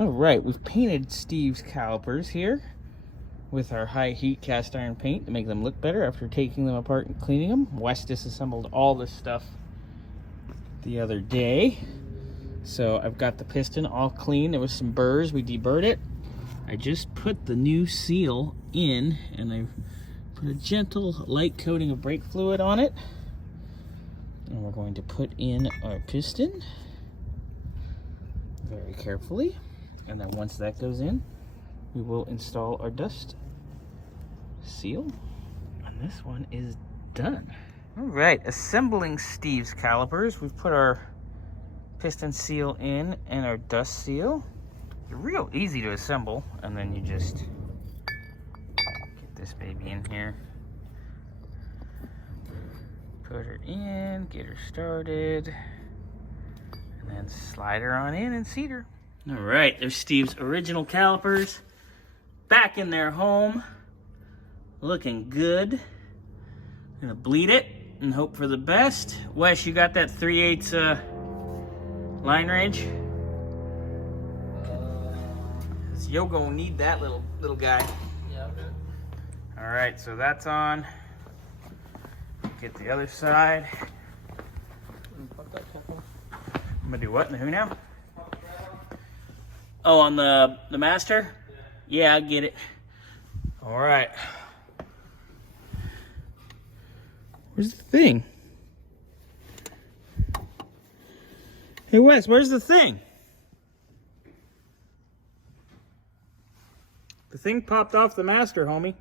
All right, we've painted Steve's calipers here with our high heat cast iron paint to make them look better after taking them apart and cleaning them. Wes disassembled all this stuff the other day. So I've got the piston all clean. There was some burrs, we deburred it. I just put the new seal in and I put a gentle light coating of brake fluid on it. And we're going to put in our piston very carefully. And then once that goes in, we will install our dust seal. And this one is done. All right, assembling Steve's calipers. We've put our piston seal in and our dust seal. They're real easy to assemble. And then you just get this baby in here. Put her in, get her started, and then slide her on in and seat her. All right, there's Steve's original calipers back in their home, looking good. Gonna bleed it and hope for the best. Wes, you got that 3/8 line range? Yo gonna need that little guy. Yeah, I'm good. All right, so that's on. Get the other side. Pop that cap off. I'm gonna do what in the who now? Oh, on the master? Yeah, I get it. All right. Where's the thing? Hey Wes, where's the thing? The thing popped off the master, homie.